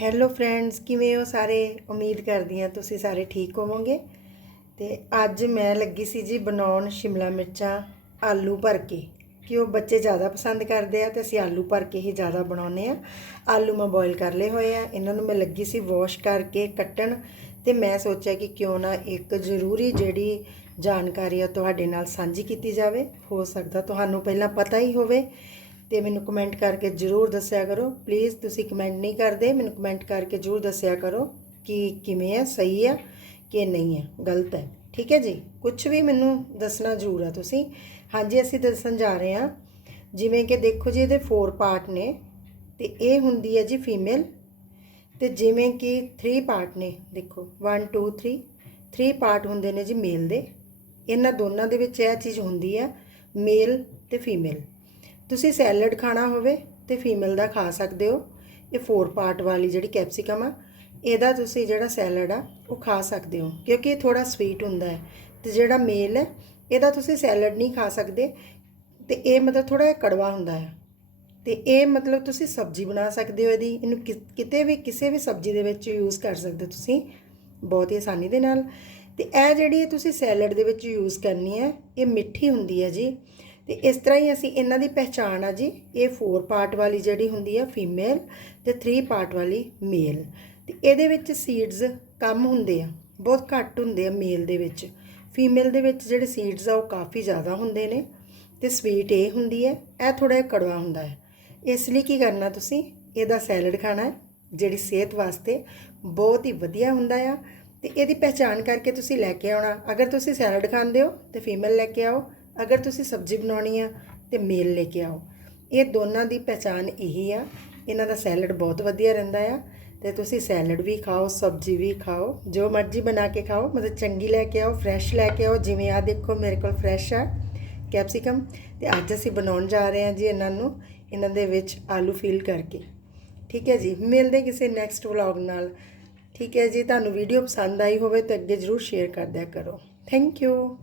Hello friends ਕਿਵੇਂ ਹੋ ਸਾਰੇ? ਉਮੀਦ ਕਰਦੀ ਹਾਂ ਤੁਸੀਂ ਸਾਰੇ ਠੀਕ ਹੋਵੋਗੇ। ਤੇ ਅੱਜ ਮੈਂ ਲੱਗੀ ਸੀ ਜੀ ਬਣਾਉਣ ਸ਼ਿਮਲਾ ਮਿਰਚਾਂ ਆਲੂ ਭਰ ਕੇ। ਕਿ ਉਹ ਬੱਚੇ ਜ਼ਿਆਦਾ ਪਸੰਦ ਕਰਦੇ ਆ ਤੇ ਅਸੀਂ ਆਲੂ ਭਰ ਕੇ ਹੀ ਜ਼ਿਆਦਾ ਬਣਾਉਂਦੇ ਆ ਆਲੂ ਮੈਂ ਬੋਇਲ ਕਰ ਲਏ ਹੋਏ ਆ। ਇਹਨਾਂ ਨੂੰ ਮੈਂ ਲੱਗੀ ਸੀ ਵਾਸ਼ ਕਰਕੇ ਕੱਟਣ। ਤੇ ਮੈਂ ਸੋਚਿਆ ਕਿ ਕਿਉਂ ਨਾ ਇੱਕ ਜ਼ਰੂਰੀ ਜਿਹੜੀ ਜਾਣਕਾਰੀ ਆ ਤੁਹਾਡੇ ਨਾਲ ਸਾਂਝੀ ਕੀਤੀ ਜਾਵੇ। ਹੋ ਸਕਦਾ ਤੁਹਾਨੂੰ ਪਹਿਲਾਂ ਪਤਾ ਹੀ ਹੋਵੇ। ਤੇ ਮੈਨੂੰ ਕਮੈਂਟ ਕਰਕੇ ਜਰੂਰ ਦੱਸਿਆ ਕਰੋ। ਪਲੀਜ਼ ਤੁਸੀਂ ਕਮੈਂਟ ਨਹੀਂ ਕਰਦੇ, ਮੈਨੂੰ ਕਮੈਂਟ ਕਰਕੇ ਜਰੂਰ ਦੱਸਿਆ ਕਰੋ ਕਿ ਕਿਵੇਂ ਹੈ ਸਹੀ ਹੈ ਕਿ ਨਹੀਂ ਹੈ ਗਲਤ ਹੈ ਠੀਕ ਹੈ ਜੀ? ਕੁਝ ਵੀ ਮੈਨੂੰ ਦੱਸਣਾ ਜ਼ਰੂਰ ਆ ਤੁਸੀਂ। ਹਾਂਜੀ, ਅਸੀਂ ਦੱਸਣ ਜਾ ਰਹੇ ਹਾਂ। ਜਿਵੇਂ ਕਿ ਦੇਖੋ ਜੀ, ਇਹਦੇ 4 ਪਾਰਟ ਨੇ। ਤੇ ਇਹ ਹੁੰਦੀ ਹੈ ਜੀ ਫੀਮੇਲ ਤੇ ਜਿਵੇਂ ਕਿ 3 ਪਾਰਟ ਨੇ, ਦੇਖੋ। 1 2 3 3 ਪਾਰਟ ਹੁੰਦੇ ਨੇ ਜੀ ਮੇਲ ਦੇ। ਇਹਨਾਂ ਦੋਨਾਂ ਦੇ ਵਿੱਚ ਇਹ ਚੀਜ਼ ਹੁੰਦੀ ਆ ਮੇਲ ਤੇ ਫੀਮੇਲ ਤੁਸੀਂ ਸੈਲਡ ਖਾਣਾ ਹੋਵੇ ਤੇ ਫੀਮੇਲ ਦਾ ਖਾ ਸਕਦੇ ਹੋ। ਇਹ 4 ਪਾਰਟ ਵਾਲੀ ਜਿਹੜੀ ਕੈਪਸਿਕਮ ਆ, ਇਹਦਾ ਤੁਸੀਂ ਜਿਹੜਾ ਸੈਲਡ ਆ, ਉਹ ਖਾ ਸਕਦੇ ਹੋ। ਕਿਉਂਕਿ ਇਹ ਥੋੜਾ ਸਵੀਟ ਹੁੰਦਾ ਹੈ ਤੇ ਜਿਹੜਾ ਮੇਲ ਹੈ, ਇਹਦਾ ਤੁਸੀਂ ਸੈਲਡ ਨਹੀਂ ਖਾ ਸਕਦੇ ਤੇ ਇਹ ਮਤਲਬ ਥੋੜਾ ਜਿਹਾ ਕੜਵਾ ਹੁੰਦਾ ਹੈ। ਤੇ ਇਹ ਮਤਲਬ ਤੁਸੀਂ ਸਬਜ਼ੀ ਬਣਾ ਸਕਦੇ ਹੋ ਇਹਦੀ। ਇਹਨੂੰ ਕਿ- ਕਿਤੇ ਵੀ, ਕਿਸੇ ਵੀ ਸਬਜ਼ੀ ਦੇ ਵਿੱਚ ਯੂਜ਼ ਕਰ ਸਕਦੇ ਹੋ ਤੁਸੀਂ ਬਹੁਤ ਹੀ ਆਸਾਨੀ ਦੇ ਨਾਲ। ਤੇ ਇਹ ਜਿਹੜੀ ਤੁਸੀਂ ਸੈਲਡ ਦੇ ਵਿੱਚ ਯੂਜ਼ ਕਰਨੀ ਹੈ, ਇਹ ਮਿੱਠੀ ਹੁੰਦੀ ਹੈ ਜੀ। ਤੇ ਇਸ ਤਰ੍ਹਾਂ ਹੀ ਅਸੀਂ ਇਹਨਾਂ ਦੀ ਪਹਿਚਾਣ ਆ ਜੀ। ਇਹ 4 ਪਾਰਟ ਵਾਲੀ ਜਿਹੜੀ ਹੁੰਦੀ ਆ ਫੀਮੇਲ ਤੇ 3 ਪਾਰਟ ਵਾਲੀ ਮੇਲ ਤੇ ਇਹਦੇ ਵਿੱਚ ਸੀਡਸ ਕਮ ਹੁੰਦੇ ਆ, ਬਹੁਤ ਘੱਟ ਹੁੰਦੇ ਆ ਮੇਲ ਦੇ ਵਿੱਚ। ਫੀਮੇਲ ਦੇ ਵਿੱਚ ਜਿਹੜੇ ਸੀਡਸ ਆ, ਉਹ ਕਾਫੀ ਜ਼ਿਆਦਾ ਹੁੰਦੇ ਨੇ ਤੇ ਸਵੀਟ ਇਹ ਹੁੰਦੀ ਹੈ, ਇਹ ਥੋੜਾ ਜਿਹਾ ਕੜਵਾ ਹੁੰਦਾ ਹੈ। ਇਸ ਲਈ ਕੀ ਕਰਨਾ ਤੁਸੀਂ? ਇਹਦਾ ਸੈਲਡ ਖਾਣਾ ਹੈ, ਜਿਹੜੀ ਸਿਹਤ ਵਾਸਤੇ ਬਹੁਤ ਹੀ ਵਧੀਆ ਹੁੰਦਾ ਆ। ਤੇ ਇਹਦੀ ਪਹਿਚਾਣ ਕਰਕੇ ਤੁਸੀਂ ਲੈ ਕੇ ਆਉਣਾ। ਅਗਰ ਤੁਸੀਂ ਸੈਲਡ ਖਾਂਦੇ ਹੋ ਤੇ ਫੀਮੇਲ ਲੈ ਕੇ ਆਓ ਅਗਰ ਤੁਸੀਂ ਸਬਜ਼ੀ ਬਣਾਉਣੀ ਆ ਤੇ ਮੇਲ ਲੈ ਕੇ ਆਓ। ਇਹ ਦੋਨਾਂ ਦੀ ਪਹਿਚਾਣ ਇਹੀ ਆ। ਇਹਨਾਂ ਦਾ ਸੈਲਡ ਬਹੁਤ ਵਧੀਆ ਰਹਿੰਦਾ ਆ ਤੇ ਤੁਸੀਂ ਸੈਲਡ ਵੀ ਖਾਓ, ਸਬਜ਼ੀ ਵੀ ਖਾਓ, ਜੋ ਮਰਜ਼ੀ ਬਣਾ ਕੇ ਖਾਓ, ਮਤਲਬ ਚੰਗੀ ਲੈ ਕੇ ਆਓ, ਫਰੈਸ਼ ਲੈ ਕੇ ਆਓ, ਜਿਵੇਂ ਆ ਦੇਖੋ ਮੇਰੇ ਕੋਲ ਫਰੈਸ਼ ਆ, ਕੈਪਸਿਕਮ। ਤੇ ਅੱਜ ਅਸੀਂ ਬਣਾਉਣ ਜਾ ਰਹੇ ਹਾਂ ਜੀ ਇਹਨਾਂ ਨੂੰ, ਇਹਨਾਂ ਦੇ ਵਿੱਚ ਆਲੂ ਫਿਲ ਕਰਕੇ। ਠੀਕ ਹੈ ਜੀ, ਮਿਲਦੇ ਕਿਸੇ ਨੈਕਸਟ ਵਲੌਗ ਨਾਲ। ਠੀਕ ਹੈ ਜੀ, ਤੁਹਾਨੂੰ ਵੀਡੀਓ ਪਸੰਦ ਆਈ ਹੋਵੇ ਤਾਂ ਅੱਗੇ ਜਰੂਰ ਸ਼ੇਅਰ ਕਰਦਿਆ ਕਰੋ। Thank you